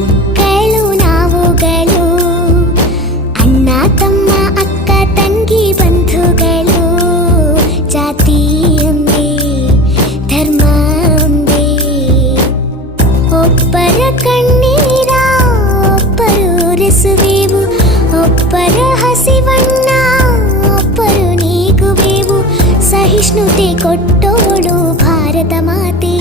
ಮಕ್ಕಳು ನಾವುಗಳು, ಅಣ್ಣ ತಮ್ಮ ಅಕ್ಕ ತಂಗಿ ಬಂಧುಗಳು. ಜಾತಿ ಒಂದೇ, ಧರ್ಮ ಒಂದೇ, ಒಬ್ಬರ ಕಣ್ಣೀರ ಒಬ್ಬರು ಒರೆಸುವೆವು, ಒಬ್ಬರ ಹಸಿವಣ್ಣ ಒಬ್ಬರು ನೀಗುವೆವು. ಸಹಿಷ್ಣುತೆ ಕೊಟ್ಟೋಳು ಭಾರತ ಮಾತೆ.